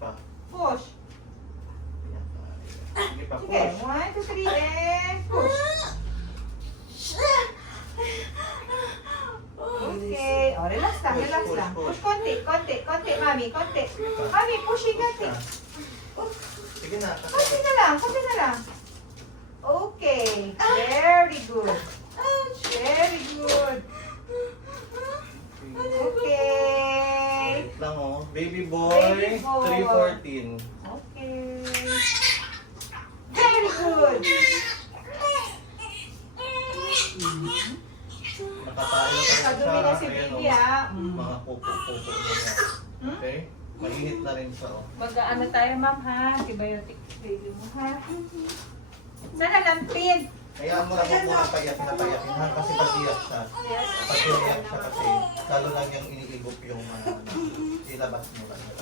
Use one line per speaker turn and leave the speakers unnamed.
pa.
Push.
Sige pa,
Sige,
push.
one, two, three, and push. Okay. O, relax lang,
Push,
relax
push,
lang.
push.
Push konti, konti, konti, mami, konti. Mami, pushing
ka. Sige na.
Konti na lang, konti na lang. Okay. Very good. Very good. Okay.
Wait lang oh. Baby boy,
Baby boy.
314.
Okay. Very good.
Nakatayo tayo
Kadumi na si
Ayan,
baby
oh.
ah. Mm.
Mga pupo-pupo niya.
Hmm?
Okay? Mainit na rin siya oh.
Mag-ano tayo ma'am ha? Antibiotic baby mo ha? Sana lampin.
Kaya mo na mo muna payakin na payakin ha kasi pag iyak siya. Pag iyak siya kasi lalo lang yung iniigop yung uh, ilabas mo lang.